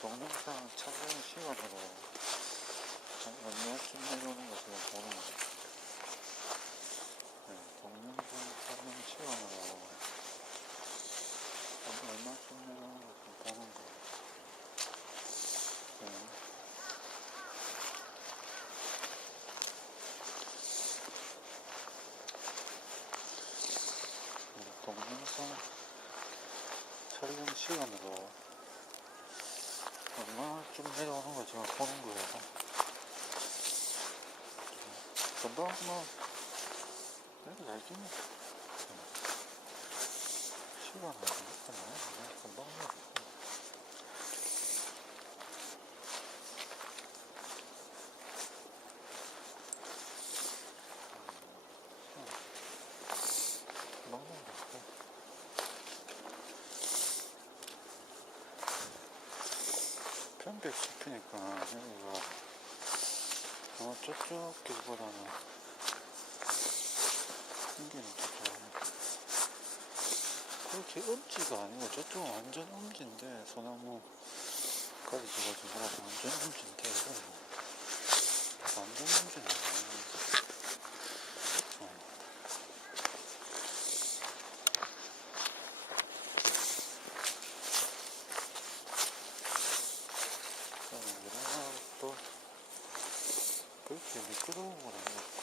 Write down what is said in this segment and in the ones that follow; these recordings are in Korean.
동영상 촬영 시간으로 얼마쯤 내려오는 것을 보는 거예요. 동영상 촬영 시간으로 얼마쯤 내려오는 것을 보는 거예요. 동영상 촬영 시간으로 얼마쯤 내려오는 거 지금 보는 거예요. 금방 내려가기는 시간은 안 되겠잖아요. 금방 내려가고. 편백 숲이니까 여기가 저쪽 길보다는 여기는 그렇게 음지가 아니고 저쪽은 완전 음지인데 소나무까지 지어가지고 완전 음지인데 이거는 완전 음지는 아니고 또 그렇게 미끄러운 건 아니었고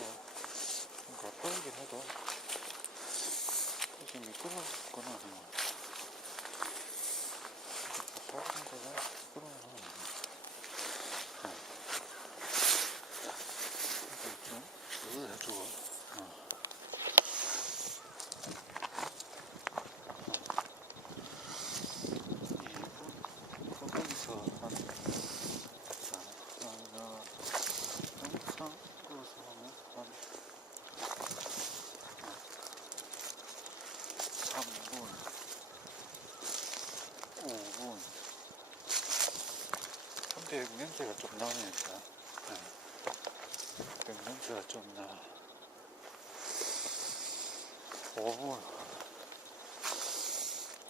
가파르긴 해도 그렇게 미끄러운 건 아니고 가파른 거가 미끄러운 건 아니고 좀 해주고 거기서 한 3분, 5분. 근데 냄새가 좀 나니까. 냄새가 좀 나. 5분.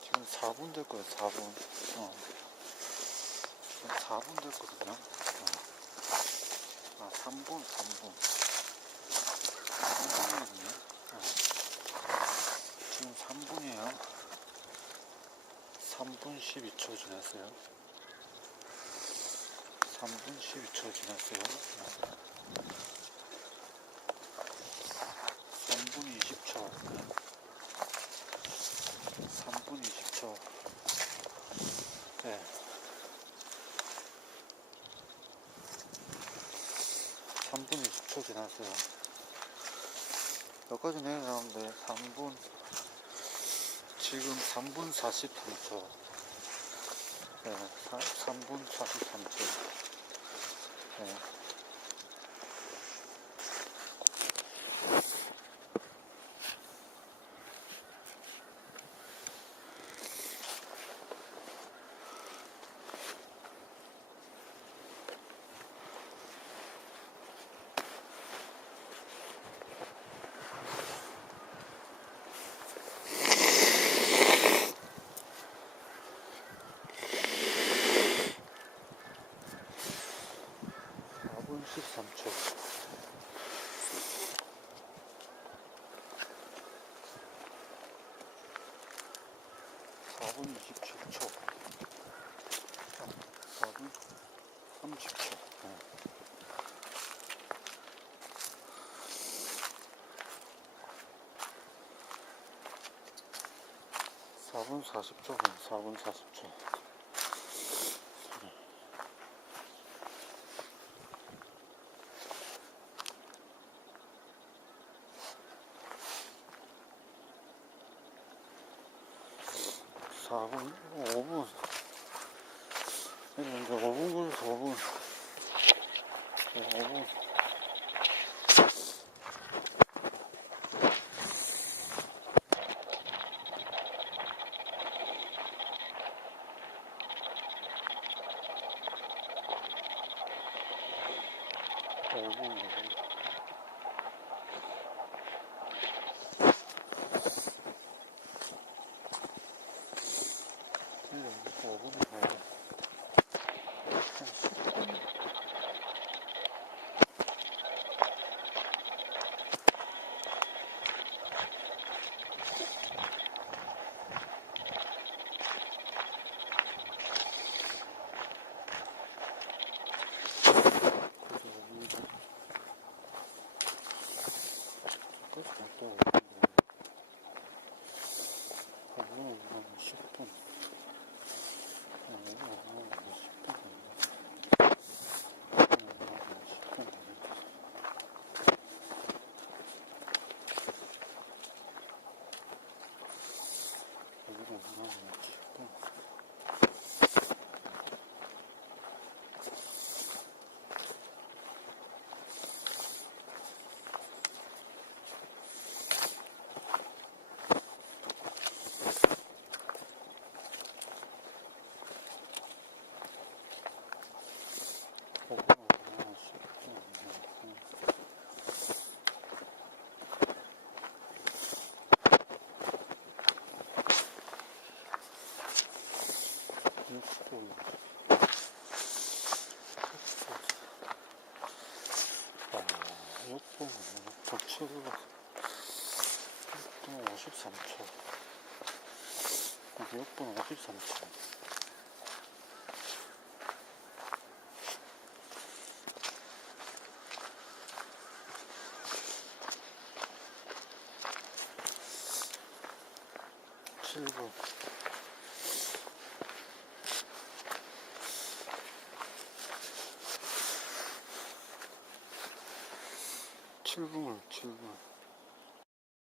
지금 4분 됐거든, 4분. 지금 4분 됐거든요. 3분. 3분이거든요. 지금 3분이에요. 3분 12초 지났어요. 3분 12초 지났어요. 3분 20초. 3분 20초. 네. 3분 20초 지났어요. 여기까지 내려가는데 3분, 지금 3분 43초. 네, 3분 43초. 네. 네. 4분 40초. 4분 40초. 4분, 5분. 이제 5분 걸려서 5분. 5분. 6분. 6분, 7분, 6분 53초. 6분 53초. 7분. 7분.